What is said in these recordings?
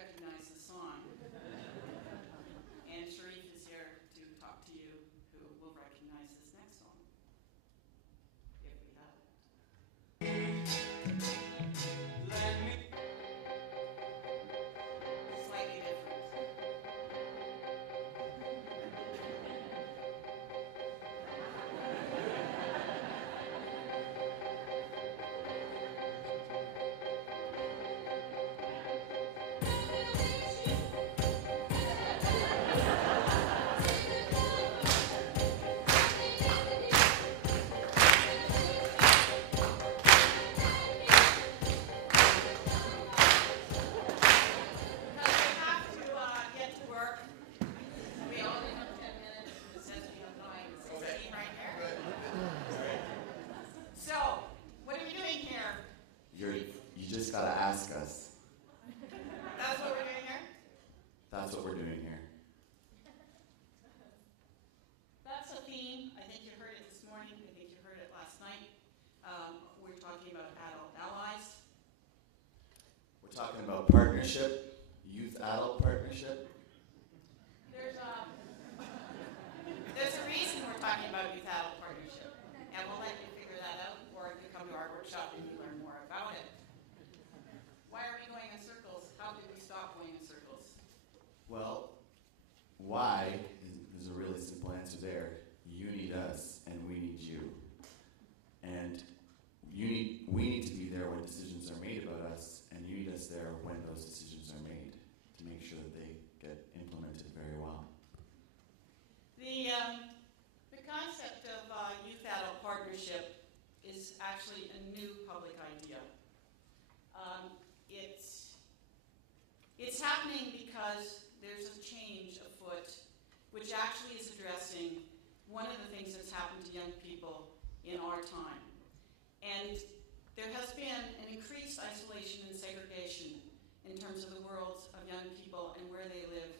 recognize the song. And Sharif is here to talk to you, who will recognize this next song, if we have it. Slightly different. That's what we're doing here. That's a theme. I think you heard it this morning. I think you heard it last night. We're talking about adult allies. We're talking about partnership, youth-adult partnership. There's a reason we're talking about youth-adult partnership, and we'll let you figure that out, or you come to our workshop and you learn more about it. Why are we going in circles? How did we stop going in circles? Well, why is a really simple answer there. You need us, and we need you. And we need to be there when decisions are made about us, and you need us there when those decisions are made to make sure that they get implemented very well. The concept of youth-adult partnership is actually a new public idea. It's happening because there's a change afoot, which actually is addressing one of the things that's happened to young people in our time. And there has been an increased isolation and segregation in terms of the worlds of young people and where they live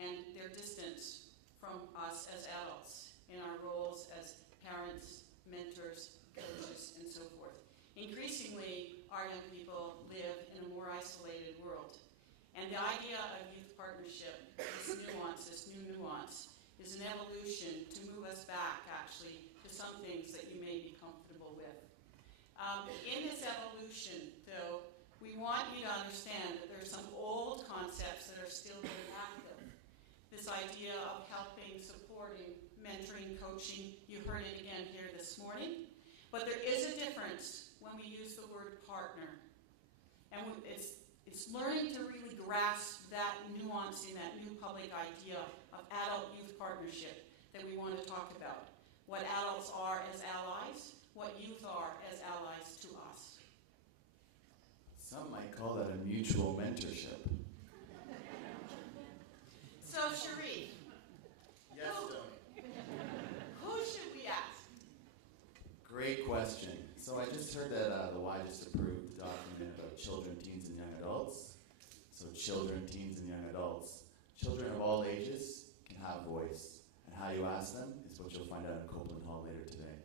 and their distance from us as adults in our roles as parents, mentors, coaches, and so forth. Increasingly, our young people live in a more isolated world. And the idea of youth partnership, this new nuance, is an evolution to move us back, actually, to some things that you may be comfortable with. In this evolution, though, we want you to understand that there are some old concepts that are still very active. This idea of helping, supporting, mentoring, coaching, you heard it again here this morning. But there is a difference when we use the word partner. And it's learning to really grasp that nuance in that new public idea of adult-youth partnership that we want to talk about. What adults are as allies, what youth are as allies to us. Some might call that a mutual mentorship. So, Sharif. Yes, Stoney. Who should we ask? Great question. So I just heard that the Y just approved the document about children, teens, and young adults. So children, teens, and young adults. Children of all ages can have voice. And how you ask them is what you'll find out in Copeland Hall later today.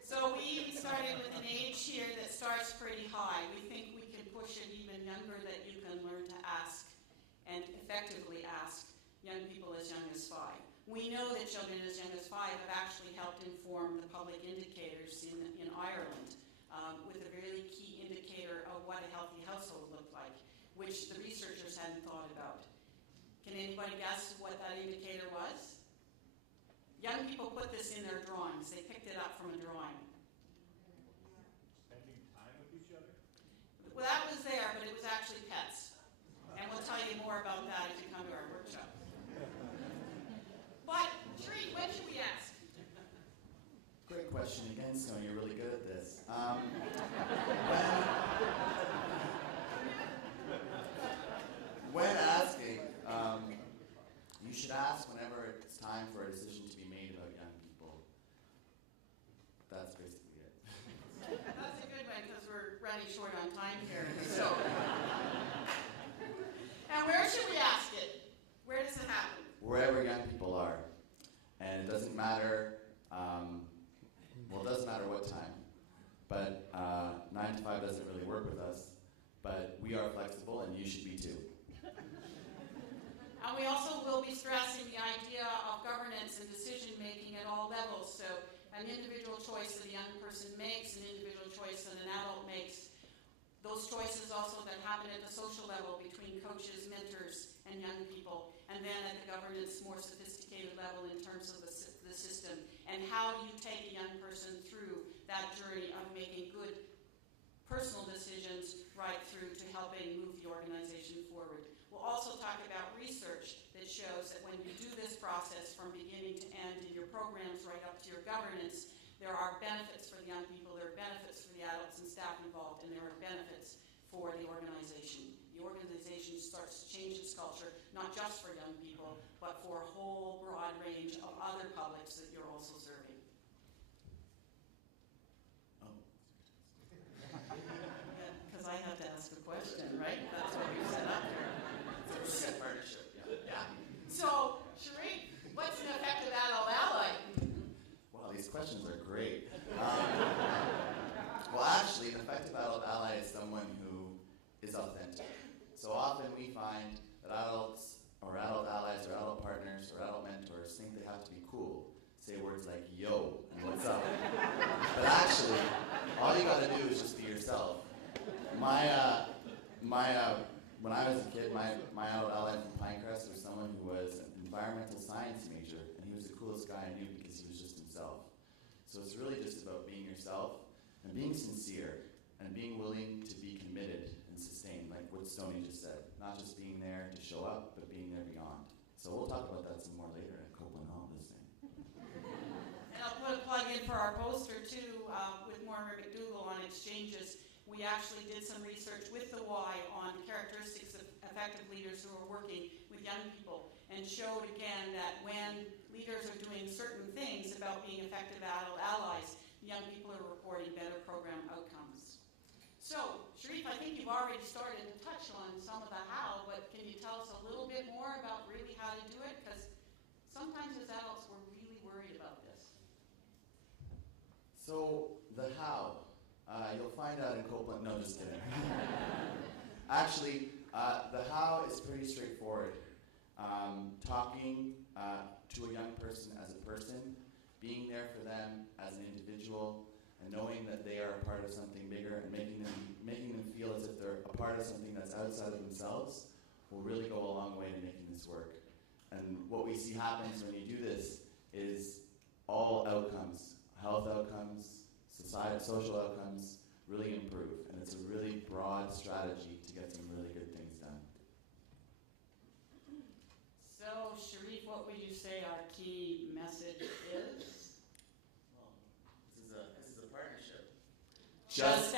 So we started with an age here that starts pretty high. We think we can push it even younger, that you can learn to ask and effectively ask young people as young as 5. We know that children as young as 5 have actually helped inform the public indicators in Ireland with a really key indicator of what a healthy household looked like, which the researchers hadn't thought about. Can anybody guess what that indicator was? Young people put this in their drawings. They picked it up from a drawing. Spending time with each other? Well, that was there, but it was actually pets. And we'll tell you more about that if you come to our workshop. But, Sharif, when should we ask? Great question again, Stoney. You're really good at this. When asking, you should ask whenever it's time for a decision to be made about young people. That's basically it. That's a good one because we're running short on time here. So, and where should we ask it? Where does it happen? Wherever young people are. And it doesn't matter, well, it doesn't matter what time. But 9 to 5 doesn't really work with us. But we we are flexible, and you should be too. And we also will be stressing the idea of governance and decision-making at all levels. So an individual choice that a young person makes, an individual choice that an adult makes. Those choices also that happen at the social level between coaches, mentors, and young people. And then at the governance, more sophisticated level in terms of the system. And how do you take a young person through that journey of making good personal decisions right through to helping move the organization forward. We'll also talk about research that shows that when you do this process from beginning to end in your programs right up to your governance, there are benefits for the young people, there are benefits for the adults and staff involved, and there are benefits for the organization. The organization starts to change its culture, not just for young people, but for a whole broad range of other publics that you're also serving. Because I have to ask a question, right? That's what we set up here. It's a partnership, yeah. So, Sharif, what's an effective adult ally? Wow, these questions are great. Well, actually, an effective adult ally is someone who is authentic. So often we find that adults, or adult allies, or adult partners, or adult mentors think they have to be cool. Say words like, yo, and what's up? But actually, all you gotta do is just be yourself. When I was a kid, my adult ally from Pinecrest was someone who was an environmental science major, and he was the coolest guy I knew because he was just himself. So it's really just about being yourself, and being sincere, and being willing to be committed and sustained, like what Stoney just said. Not just being there to show up, but being there beyond. So we'll talk about that some more later at Copeland Hall this thing. And I'll put a plug in for our poster too, with Mortimer McDougall on exchanges. We actually did some research with the Y on characteristics of effective leaders who are working with young people, and showed again that when leaders are doing certain things about being effective adult allies, young people are reporting better program outcomes. So, Sharif, I think you've already started to touch on some of the how, but can you tell us a little bit more about really how to do it? Because sometimes as adults we're really worried about this. So, the how. You'll find out in Copeland. No, just kidding. Actually, the how is pretty straightforward. Talking to a young person as a person, being there for them as an individual, and knowing that they are a part of something bigger, and making them feel as if they're a part of something that's outside of themselves will really go a long way to making this work. And what we see happens when you do this is all outcomes, health outcomes, social outcomes, really improve. And it's a really broad strategy to get some really good things done. So, Sharif, what would you say our key message is? Well, this is a partnership. Just